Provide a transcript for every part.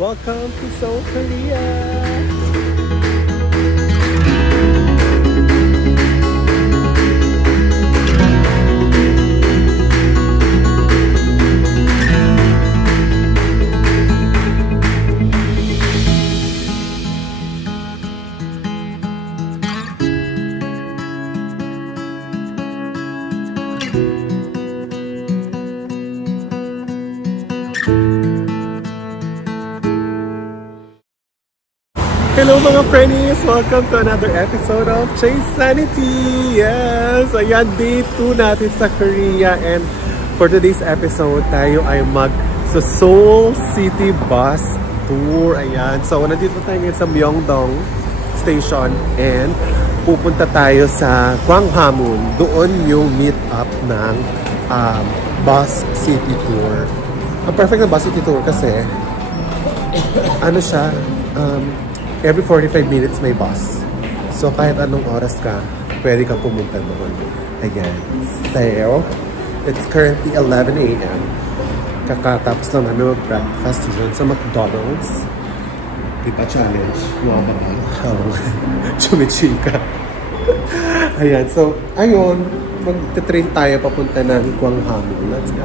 Welcome to Seoul, Korea! Hello mga friends! Welcome to another episode of Chase Sanity! Yes! Ayan, day 2 natin sa Korea, and for today's episode, tayo ay sa Seoul City Bus Tour. Ayan, so nandito tayo ngayon sa Myeongdong Station and pupunta tayo sa Gwanghwamun. Doon yung meet up ng Bus City Tour. Ang perfect na Bus City Tour kasi ano siya, every 45 minutes may bus. So kahit anong oras ka, pwede kang pumunta doon. Again. So, it's currently 11 a.m. Kakatapos lang namin mag-breakfast dyan sa McDonald's. Diba challenge? Wow ba ba? Chumichika. Ayan. So, ayun. Mag-train tayo papunta ng Gwanghwamun. Let's go.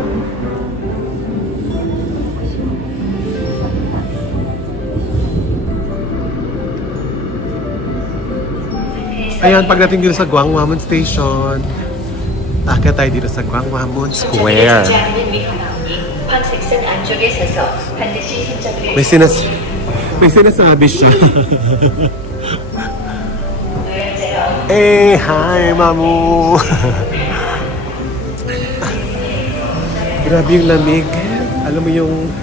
Ayan, pagdating dito sa Gwanghwamun Station, akit tayo dito sa Gwanghwamun Square. May sinasabi siya. Eh, hi, mamu! Grabe yung lamig. Alam mo yung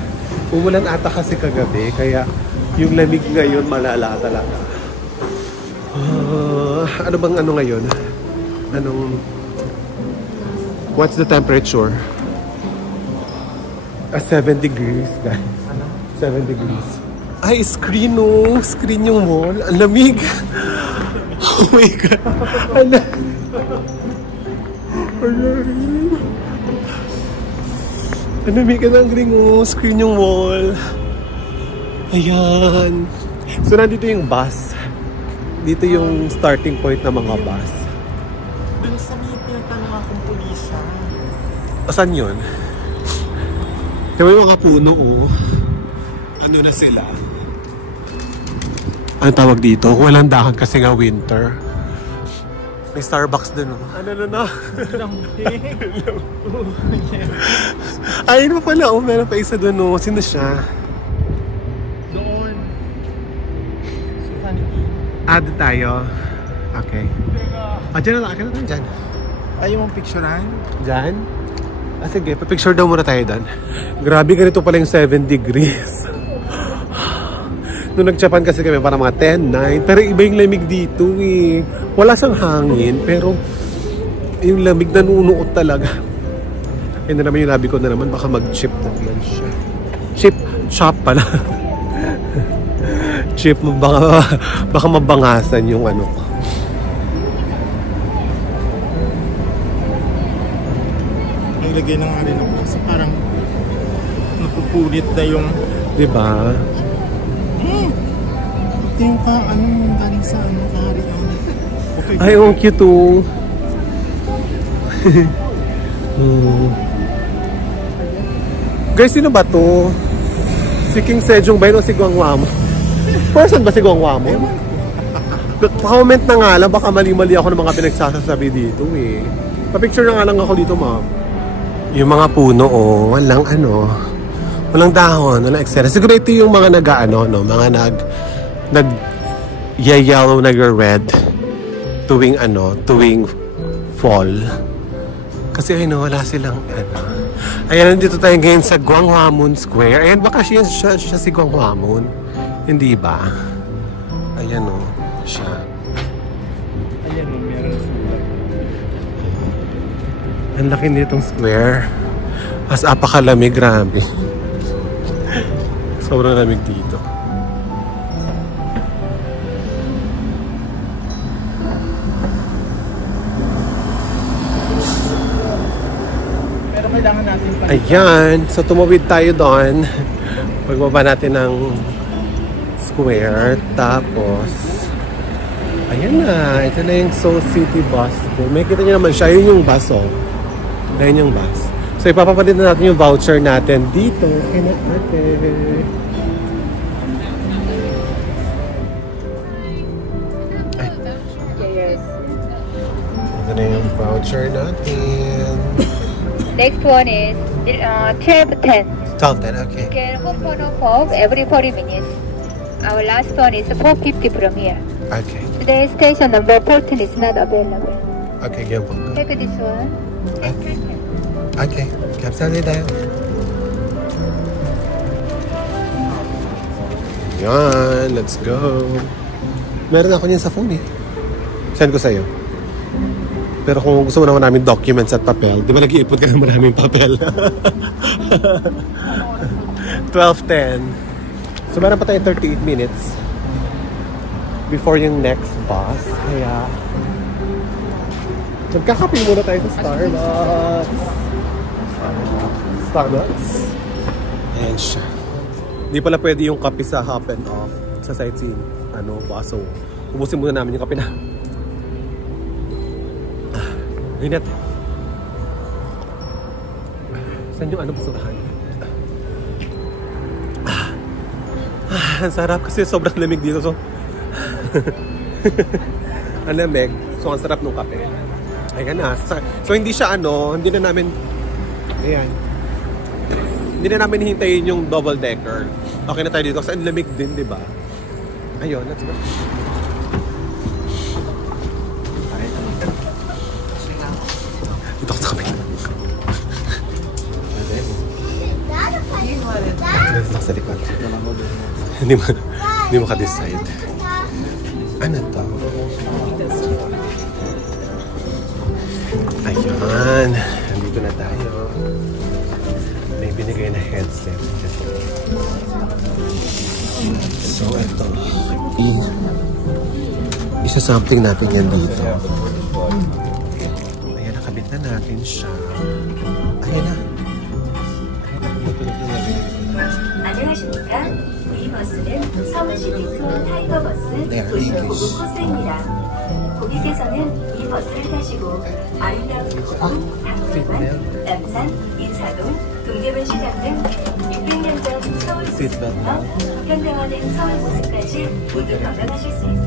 umulan ata kasi kagabi, kaya yung lamig ngayon malala talaga. Ano bang ano ngayon? What's the temperature? 7 degrees, guys. 7 degrees. Ay, screen oh! Screen yung mall. Ang lamig! Oh my God! Ang lamig ka ng green oh! Screen yung mall. Ayan. So, nandito yung bus. Dito yung starting point ng mga bus. Dun sa may pinagtanong akong pulisa. Saan yun? Diba yung mga puno oh? Ano na sila? Ano tawag dito? Walang dahan kasi nga winter. May Starbucks dun oh. Ano na? Ayun pa pala oh. Meron pa isa dun oh. Sino siya? Add tayo. Okay. Dyan na lang. Dyan. Ayaw mong picturean? Dyan? Sige. Pa-picture daw muna tayo doon. Grabe, ganito pala yung 7 degrees. Nung nag-Japan kasi kami, para mga 10, 9. Pero iba yung lamig dito eh. Wala siyang hangin, pero yung lamig nanunuot talaga. Ayun na naman yung labi ko na naman. Baka mag-chip naman siya. Chop pala. Chip, baka mabangasan yung ano ko. Naglagay na nga rin ako kasi parang napupulit na yung... Diba? Ito yung galing sa kaharian. Okay. Ay, ang cute oh. Guys, sino ba to? Si King Sejong ba yun o si Gwanghwamun? Person ba si Gwanghwamun? Comment na nga lang, baka mali-mali ako ng mga pinagsasabi dito eh. Pa-picture na nga lang ako dito, ma'am. Yung mga puno oh, walang dahon, walang eksena. Siguro ito yung mga mga nag-yellow, nag-red tuwing fall. Kasi wala silang Ayan, nandito tayo ngayon sa Gwanghwamun Square. Ayan, baka siya si Gwanghwamun. Hindi ba? Ayan o, siya. Ayan o, meron sulat. Ang laki nitong square. As apakalamig, grabe. Sobrang lamig dito. Pero kailangan natin Ayan, so tumawid tayo doon. Pagbaba natin ng square, tapos ayan na, ito na yung Seoul City bus. May kita nyo naman siya, yun yung bus oh. Ayan yung bus. So ipapapalit na natin yung voucher natin dito. Ayan natin. Ito na yung voucher natin. Next one is 12:10. 12:10, okay. You can open up every 40 minutes. Our last one is 4:50 from here. Okay. Today's station number 14 is not available. Okay, ganyan po. Take this one. Okay. Okay. 감사합니다. Yan, let's go. Meron ako niyan sa phone eh. Send ko sa'yo. Pero kung gusto mo naman namin documents at papel, di ba nag-iipot ka na maraming papel? 12:10. So meron pa tayong 38 minutes before yung next bus. Kaya magkakape muna tayo sa Starbucks. Starbucks. And sure. Di pala pwede yung kape sa hop and off sa sightseeing. Bus. So, ubusin muna namin yung kape na. Init. Saan yung basurahan? Ang sarap kasi sobrang lamig dito. So, ang lamig. So, ang sarap ng kape. Ayan na. So, hindi siya hindi na namin, ayan. Hindi na namin hintayin yung double decker. Okay na tayo dito kasi ang lamig din, di ba? Ayun, let's go. Dito ako sa kape. Dito ako sa likod. Hindi mo ka-decide. Ano to? Ayun. Nandito na tayo. May binigay na headset. So, ito. Isa-sampling natin yan dito. Ayan, nakabit na natin siya. Ayan na. 안녕하십니까? 이 버스는 서울시티 투어 타이거 버스 도시 고급 코스입니다. 고객께서는 이 버스를 타시고 아름다운 거국, 박물관, 남산, 인사동, 동대문시장 등 600년 전 서울 모습부터 현대화된 서울 모습까지 모두 경험하실 수 있습니다.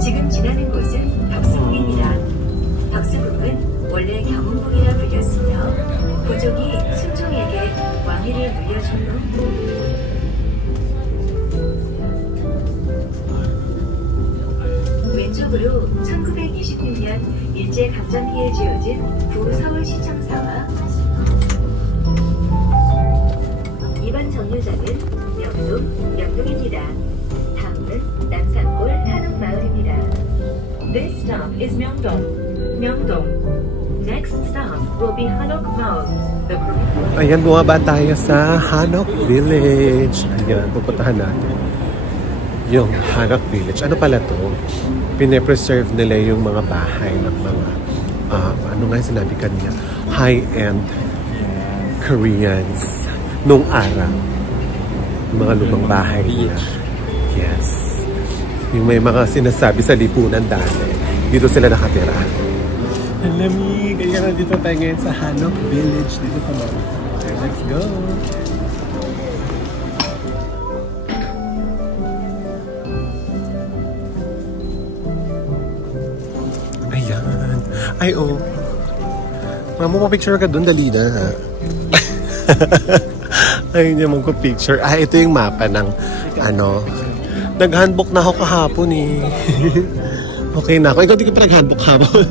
지금 지나는 곳은 덕수궁입니다. 덕수궁은 원래 경운궁이라 불렸으며 고종이 순종에게 왕위를 물려준 후 왼쪽으로 1926년 일제강점기에 지어진 구서울시청사와 이번 정류장은 명동입니다. 다음은 남산골 한옥마을입니다. This stop is Myeongdong. Next stop will be Hanok Mall. Ayan, bumaba tayo sa Hanok Village. Ayan, pupuntahan natin yung Hanok Village. Ano pala to? Pine-preserve nila yung mga bahay ng mga ano nga sinabi kanina, high-end Koreans nung araw. Yung mga lumang bahay nila. Yes. Yung may mga sinasabi sa lipunan dati. Dito sila nakatira. Ang lamig. Kaya nandito tayo ngayon sa Hanok Village. Dito sa mga. Okay, let's go. Ayan. Ay, oh. Mama, picture ka dun. Dali na. Ayun niya magpo-picture. Ito yung mapa ng nag-handbook na ako kahapon eh. Okay na ako. Ikaw di ka pa nag-handbook kahapon.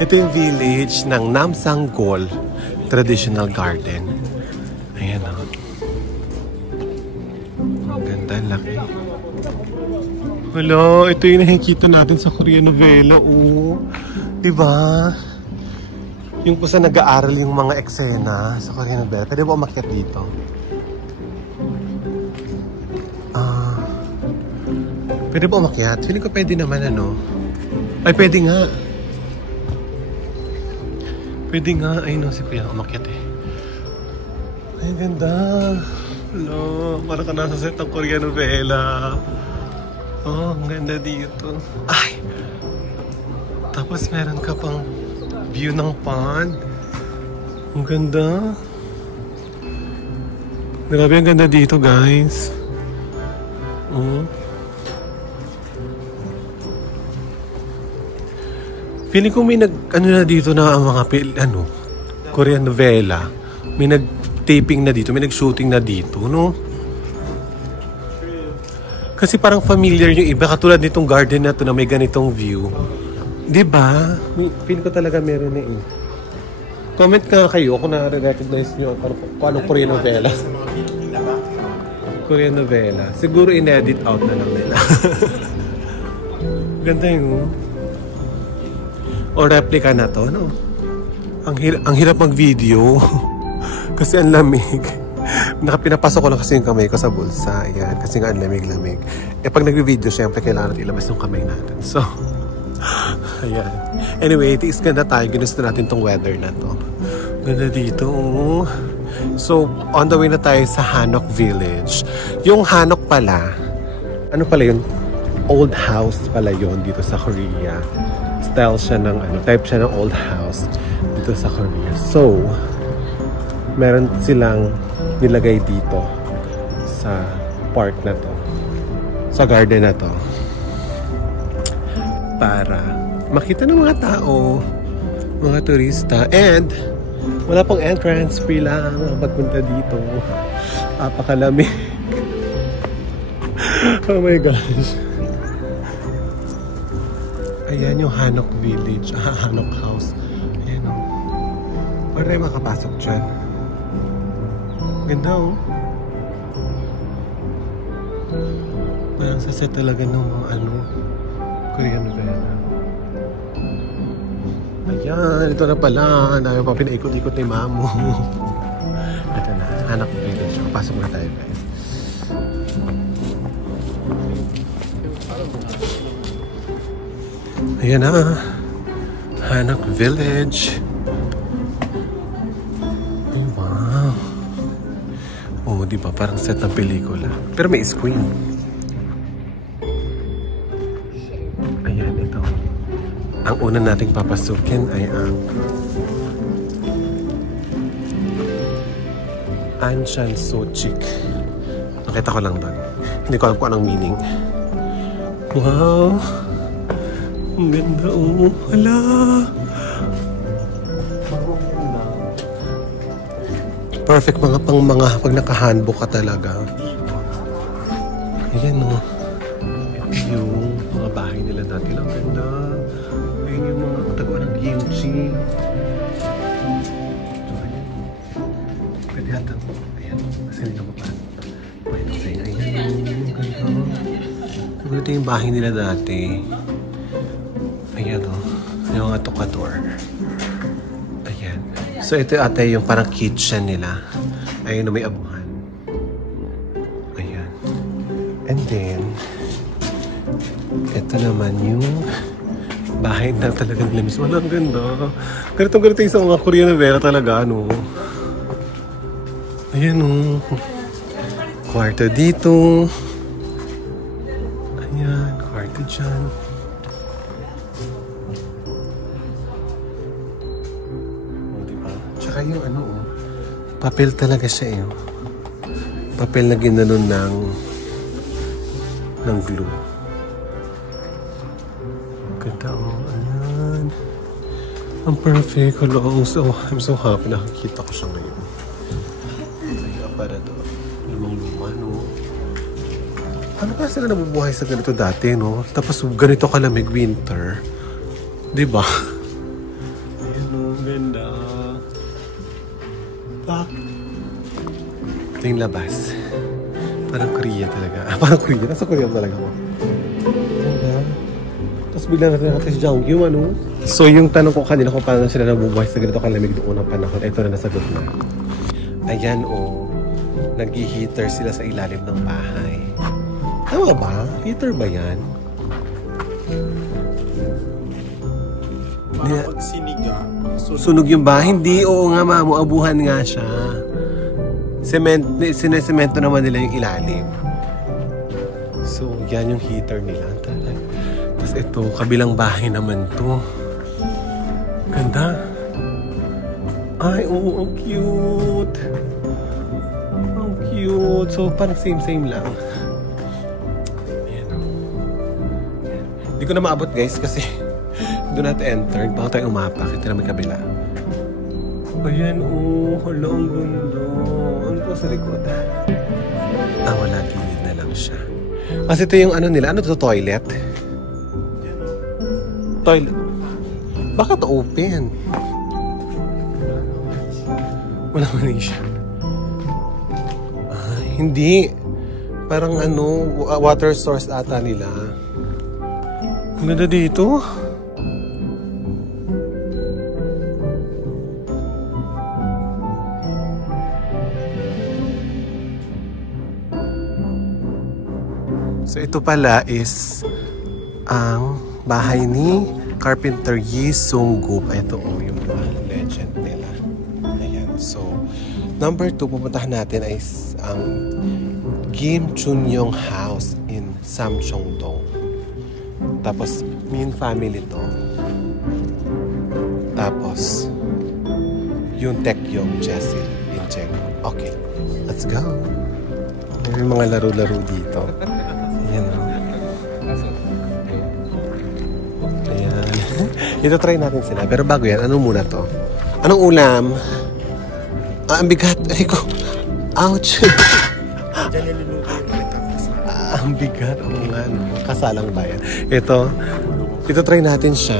Ito yung village ng Namsanggol Traditional Garden. Ayan o. Ang ganda, laki. Hello, ito yung nakikita natin sa Korean novela. Diba? Yung kung saan nag-aaral yung mga eksena sa Korean novela. Pwede ba umakyat dito? Pwede ba umakyat? Feeling ko pwede naman Ay, pwede nga. Pwede nga. Ay no, si Kuya umakyat eh. Ay, ganda. Hello. Parang ka nasa set ng Korean novela. Oh, ang ganda dito. Ay! Tapos meron ka pang view ng pond. Ang ganda. Grabe, ang ganda dito, guys. Oh. Feeling ko may ano na dito na ang mga Korean novela. May nag-taping na dito, may nag-shooting na dito, no? Kasi parang familiar yung iba, katulad nitong garden na to na may ganitong view. Diba? Feeling ko talaga meron na eh. Comment nga kayo kung na-recognize nyo kung anong Korean novela. Korean novela. Siguro in-edit out na lang nila. Ganda yung o replica na to, no? Ang hirap mag-video. Kasi ang lamig. Pinapasok ko lang kasi yung kamay ko sa bulsa. Ayan, kasi nga ang lamig-lamig. Eh pag nag-video, syempre kailangan natin ilabas yung kamay natin. So, ayan. Anyway, tiis ganda tayo. Ginusto natin tong weather na to. Ganda dito, oh. So, on the way na tayo sa Hanok Village. Yung Hanok pala, ano pala yun? Old house pala yun dito sa Korea. Style siya ng type siya ng old house dito sa Korea. So, meron silang nilagay dito sa park na to, sa garden na to, para makita ng mga tao, mga turista, and wala pang entrance, free lang pagpunta dito. Apakalamig. Oh my gosh. Ayan yung Hanok Village, Hanok House. Ayan o. Wala tayo makapasok dyan. Ganda o. Parang sa set talaga ng mga Korean novela. Ayan, ito na pala. Dami pa pinaikot-ikot ni Mamo. Ito na, Hanok Village. Pasok na tayo, guys. Ayan na, Hanok Village. Oh, wow. Oh, di ba? Parang set ng pelikula. Pero may screen. Ayan, ito. Ang una nating papasukin ay ang Anshan Sochik. Nakita ko lang doon. Hindi ko alam kung anong meaning. Wow! Ang ganda, oh. Hala! Perfect pag naka-handbook ka talaga. Ayan, oh. Ito yung mga bahay nila dati. Ang ganda. Ayan yung mga kataguan ng kimchi. Pwede hata. Ayan. Kasi nila pa. Pwede sa'yo. Ayan, ang ganda. Siguro ito yung bahay nila dati. Ayan o, yung mga tukador. Ayan. So ito ata yung parang kitchen nila. Ayan o, may abuhan. Ayan. And then, ito naman yung bahay na talagang lamis. Walang ganda. Ganito yung sa mga Korean novela talaga, ano. Ayan o. Kwarto dito. Ayan, kwarto dyan. Tsaka yung papel talaga siya eh. Papel na ginanon ng glue. Ganda oh. Ayan. Ang perfect. Hello. I'm so happy nakikita ko siya ngayon. Ay, aparador. Lumang-luma, no? Ano kaya sila nabubuhay sa ganito dati, no? Tapos ganito kalamig winter. Diba? Ayan o, ganda. Ito yung labas. Parang Korea talaga. Parang Korea. Nasa Korea talaga mo. Ganda. Tapos bigla natin nakita si Jonghyun, ano? So yung tanong ko kanila kung paano sila nabubuhay sa ganito kalamig noong unang panahon, ito na nasagot na. Ayan o. Nag-heater sila sa ilalim ng bahay. Tama ba? Heater ba yan? Pag siniga, Sunog yung ba? Hindi, oo nga mamuabuhan nga siya. Sinesemento naman nila yung ilalim. So, yan yung heater nila. Tapos ito, kabilang bahay naman to. Ganda. Ay, oo, ang cute. Ang cute. So, parang same lang. Ayan. Ayan. Hindi ko na maabot guys kasi do not enter. Baka tayo umapak. Ito na may kabila. Ayan, oh. Hala, ang ganda. Ano po sa likod? Wala. Gilid na lang siya. Kasi ito yung ano nila. Ano to? Toilet? Toilet. Bakit open? Wala man siya. Hindi. Parang ano, water source ata nila. Ang ganda dito. So ito pala is ang bahay ni Carpenter Yi Sung-gup. Ito yung legend nila. Ayan. So, number 2, pupuntahan natin ay ang Kim Chun-yong House in Samcheong-dong. Tapos, Min family to. Tapos, yung Taecyeong Jessil in Daegu. Okay, let's go. May mga laro-laro dito. Ayan o. Ayan. Ito try natin sila. Pero bago yan, ano muna to? Anong ulam? Ang bigat. Ay ko. Ouch. Ang bigat. Oo nga. Kasalang bayan. Ito try natin siya.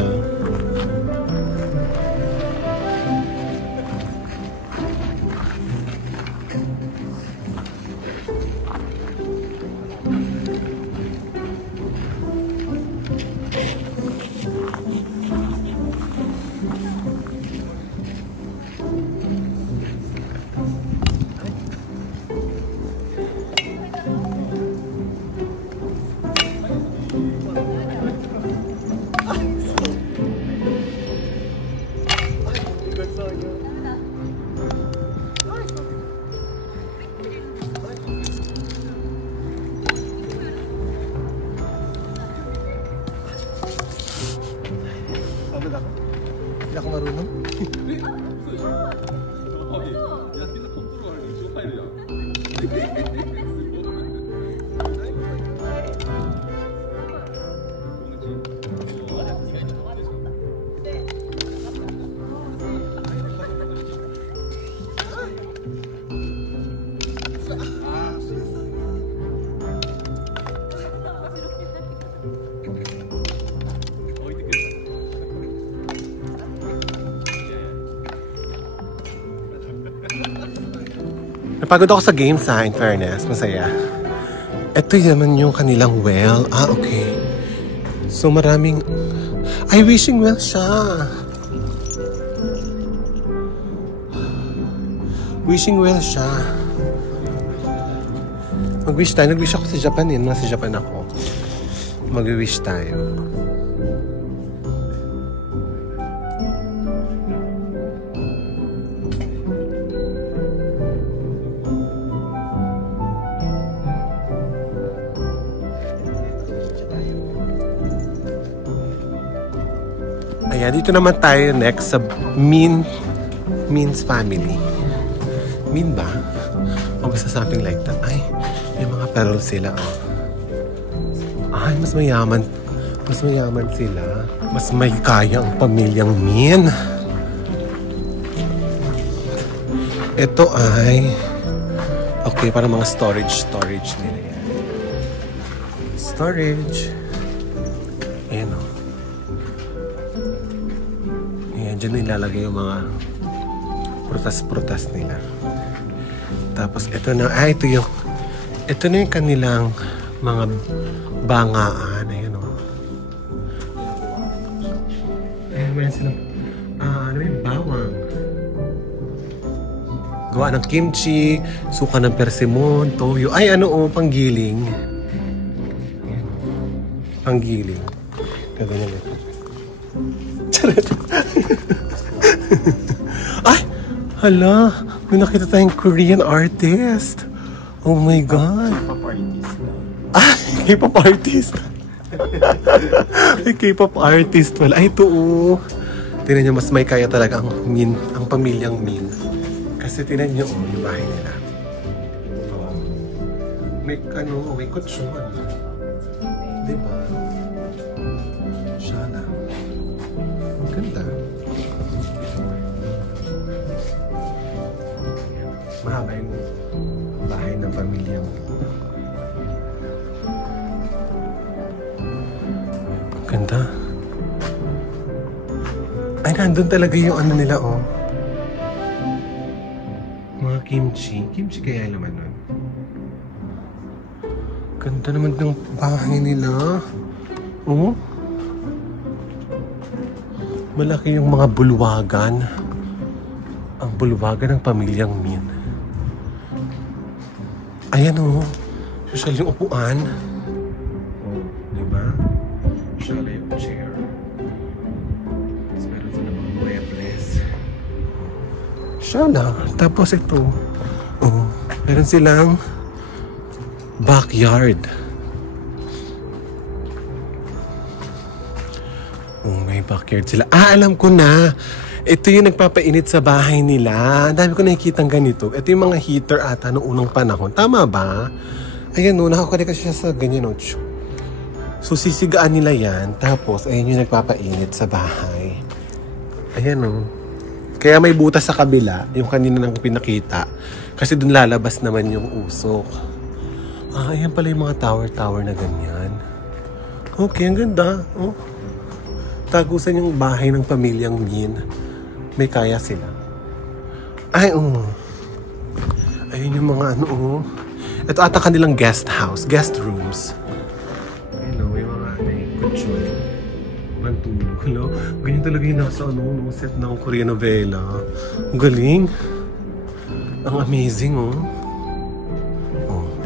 Hindi ako marunong. Napagod ako sa games ha, in fairness. Masaya. Ito naman yung kanilang well. Okay. So maraming... Ay, wishing well siya. Wishing well siya. Mag-wish tayo. Nag-wish ako sa Japan eh. Nasa Japan ako. Mag-wish tayo. Ayan, dito naman tayo next sa Min's family. Min ba? O basta something like that. Ay, may mga perol sila. Oh. Ay, mas mayaman. Mas mayaman sila. Mas may kaya ang pamilyang Min. Ito ay... Okay, para mga storage nila yan. Storage. Ayan o. Diyan nilalagay yung mga prutas-prutas nila. Tapos ito na, ito na yung kanilang mga bangaan. Ayan o. Ayan, mayroon silang, ano yung bawang. Gawa ng kimchi, suka ng persimmon, toyo. Ay, ano o, panggiling. Ayan. Panggiling. Ganyan ito. Charet. Ay! Hala! May nakita tayong Korean artist. Oh my God. K-pop artist na. Ah! K-pop artist. K-pop artist wala. Ay, ito tinan nyo, mas may kaya talaga ang Min, ang pamilyang Min. Kasi tinan nyo, yung bahay nila. May kutsyon. Diba? Siya na. Ang ganda. Mahaba yung bahay ng pamilyang Min. Ang ganda. Ay, nandun talaga yung ano nila, mga kimchi. Kimchi kaya naman nun. Ganda naman ng bahay nila. Malaki yung mga bulwagan. Ang bulwagan ng pamilyang Min. Ayan social yung upuan. Diba? Social yung chair. Shala. Tapos ito. Meron silang backyard. May backyard sila. Alam ko na. Ito yung nagpapainit sa bahay nila. Ang dami ko nakikitang ganito. Ito yung mga heater ata noong unang panahon. Tama ba? Ayan nakakulik siya sa ganyan So sisigaan nila yan. Tapos ayan yung nagpapainit sa bahay. Ayan Kaya may butas sa kabila, yung kanina nang pinakita. Kasi dun lalabas naman yung usok. Ayan pala yung mga tower na ganyan. Okay, ang ganda. Tagusan yung bahay ng pamilyang Min. May kaya sila. Ay, ayun yung mga Ito ata kanilang guest house, guest rooms. Ayun may mga kutsyon. Magtulog. Hello? Ganyan talaga yung nasa set ng Korean novela. Ang galing. Ang amazing,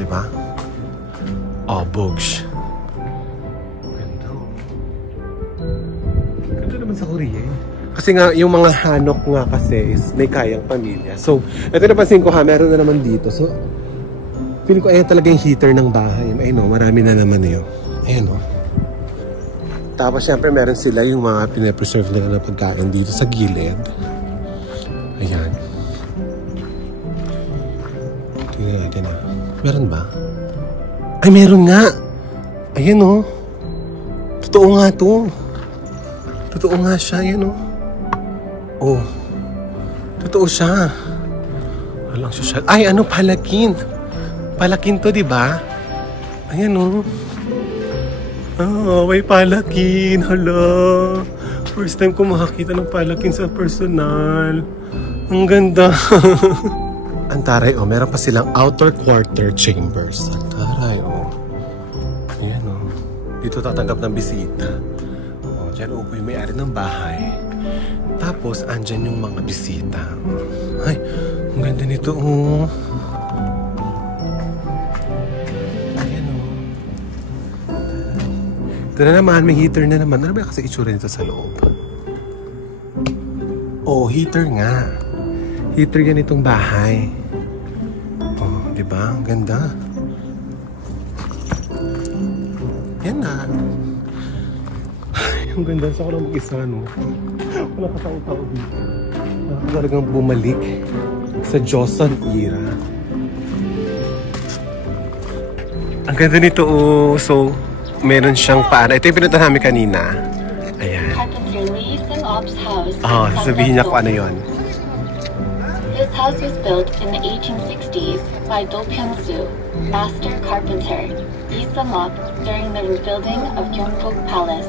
diba? Bogs. Ganda, Ganda naman sa Korea, Kasi nga, yung mga hanok nga kasi is may kayang pamilya. So, ito napansin ko meron na naman dito. So, feeling ko ayan talaga yung heater ng bahay. Ayun marami na naman yun. Ayun Tapos syempre meron sila yung mga pinapreserve nila na pagkain dito sa gilid. Ayan. Tingnan. Meron ba? Ay, meron nga! Ayan Totoo nga to. Totoo nga siya. Ayan Totoo siya. Walang social. Ay, palakin. Palakin to, diba? Ayan may palakin. Hala. First time ko makakita ng palakin sa personal. Ang ganda. Ang taray, meron pa silang outer quarter chambers. Ang taray, Ayan, Dito tatanggap ng bisita. Diyan upo yung may-ari ng bahay. Tapos, andyan yung mga bisita. Ay, ang ganda nito, Ito na naman, may heater na naman. Ano ba kasi itsura nito sa loob? Heater nga. Heater yan itong bahay. Diba? Ang ganda. Yan na. Ang ganda. Sa ko lang mag-isa, Wala ka tao-tao dito. Talagang bumalik sa Joseon era. Ang ganda nito, So, meron siyang paano. Ito yung pinuntahan namin kanina. Ayan. Sabihin niya kung ano yun. This house was built in the 1860s by Do Pyung-soo, master carpenter, Lee Sung-up during the rebuilding of Gyeongbok Palace.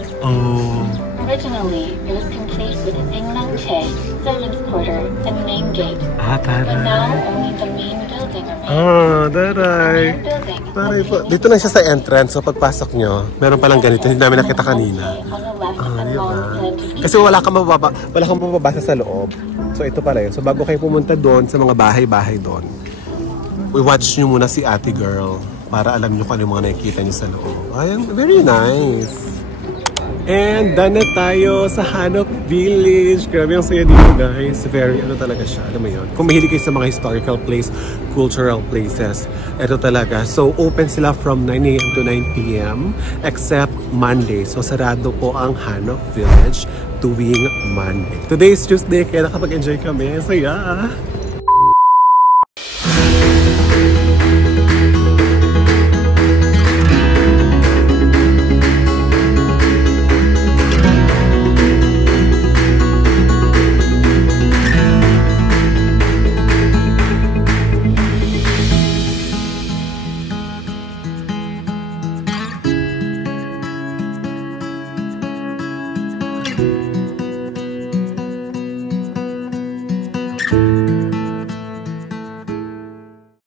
Originally, it was complete with Ingnang-chae, servants' quarter, and main gate. But now, only the main building remains. Daray. Daray po. Dito lang siya sa entrance. So, pagpasok nyo, meron palang ganito. Hindi namin nakita kanina. Kasi wala kang mababasa sa loob. So, ito pala yun. So, bago kayo pumunta doon sa mga bahay-bahay doon, i-watch nyo muna si Ate Girl para alam nyo kung ano yung mga nakikita nyo sa loob. Ayan, very nice. And done na tayo sa Hanok Village. Grabe ang saya dito, guys. Very ano talaga siya. Alam mo yun? Kung mahilig kayo sa mga historical place, cultural places, ito talaga. So open sila from 9 AM to 9 PM except Monday. So sarado po ang Hanok Village tuwing Monday. Today is Tuesday, kaya nakapag-enjoy kami. Saya! you.